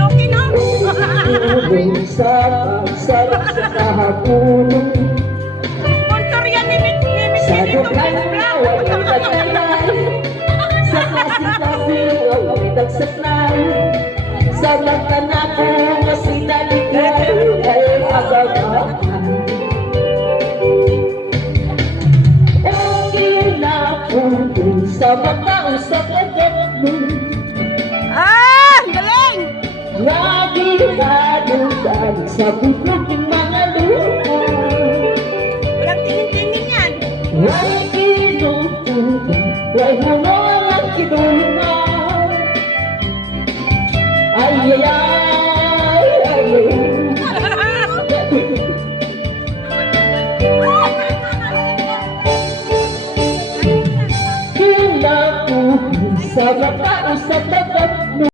karaoke, no? Tulong sa pagsarap sa kahapunan. Sponsor yan ni Miss Sa Nito. dukhan na walang tagalay, sa klaseng-klaseng walang tagsaklay, sa mata na po masinaligay ay agagaan. Okay na po sa mata usap agad mo, Galing! lagi kadugad sa bukod ng mga lupa. Walang tingin-tingin yan. Ay kinutugan, ay hulungan ang kinunga. Ay, ay, ay, ay, kinapuhin sa mata o sa tagat